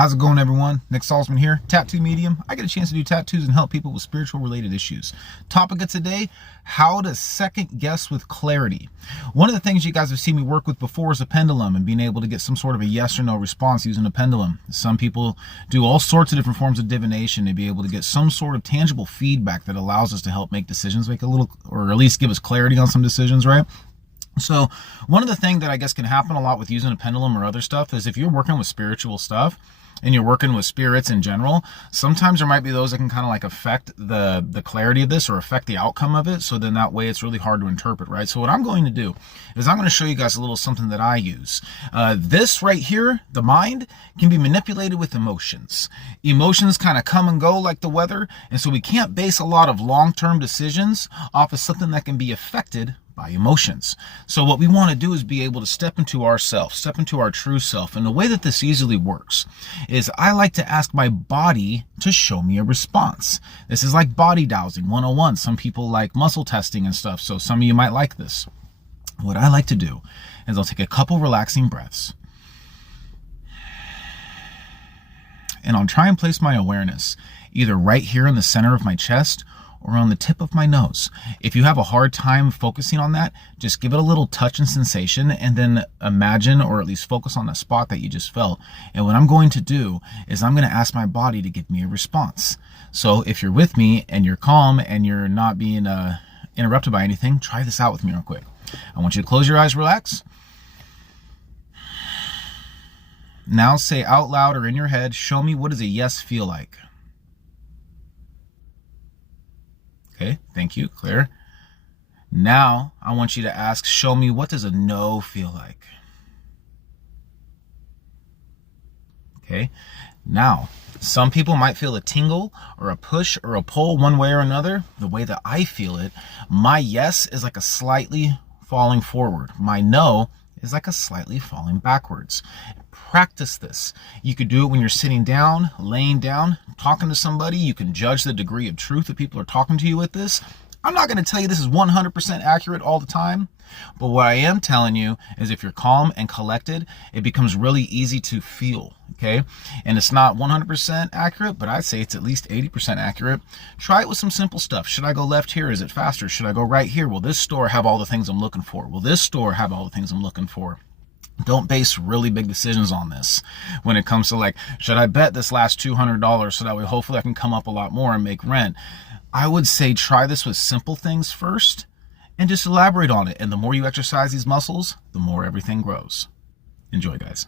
How's it going, everyone? Nick Salzman here, tattoo medium. I get a chance to do tattoos and help people with spiritual related issues. Topic of today, how to second guess with clarity. One of the things you guys have seen me work with before is a pendulum and being able to get some sort of a yes or no response using a pendulum. Some people do all sorts of different forms of divination to be able to get some sort of tangible feedback that allows us to help make decisions, make a little, or at least give us clarity on some decisions, right? So one of the things that I guess can happen a lot with using a pendulum or other stuff is if you're working with spiritual stuff and you're working with spirits in general, sometimes there might be those that can kind of like affect the clarity of this or affect the outcome of it. So then that way it's really hard to interpret, right? So what I'm going to do is I'm going to show you guys a little something that I use. This right here, the mind, can be manipulated with emotions. Emotions kind of come and go like the weather. And so we can't base a lot of long-term decisions off of something that can be affected by emotions. So what we want to do is be able to step into ourself, step into our true self. And the way that this easily works is I like to ask my body to show me a response. This is like body dowsing 101. Some people like muscle testing and stuff. So some of you might like this. What I like to do is I'll take a couple relaxing breaths and I'll try and place my awareness either right here in the center of my chest or on the tip of my nose. If you have a hard time focusing on that, just give it a little touch and sensation and then imagine or at least focus on the spot that you just felt. And what I'm going to do is I'm going to ask my body to give me a response. So if you're with me and you're calm and you're not being interrupted by anything, try this out with me real quick. I want you to close your eyes, relax. Now say out loud or in your head, show me what does a yes feel like. Okay, thank you, clear. Now, I want you to ask, show me what does a no feel like? Okay, now, some people might feel a tingle or a push or a pull one way or another. The way that I feel it, my yes is like a slightly falling forward. My no is like a slightly falling backwards. Practice this. You could do it when you're sitting down, laying down, talking to somebody. You can judge the degree of truth that people are talking to you with this. I'm not going to tell you this is 100% accurate all the time, but what I am telling you is if you're calm and collected, it becomes really easy to feel, okay? And it's not 100% accurate, but I'd say it's at least 80% accurate. Try it with some simple stuff. Should I go left here? Is it faster? Should I go right here? Will this store have all the things I'm looking for? Will this store have all the things I'm looking for? Don't base really big decisions on this when it comes to like, should I bet this last $200 so that way hopefully I can come up a lot more and make rent? I would say try this with simple things first and just elaborate on it. And the more you exercise these muscles, the more everything grows. Enjoy, guys.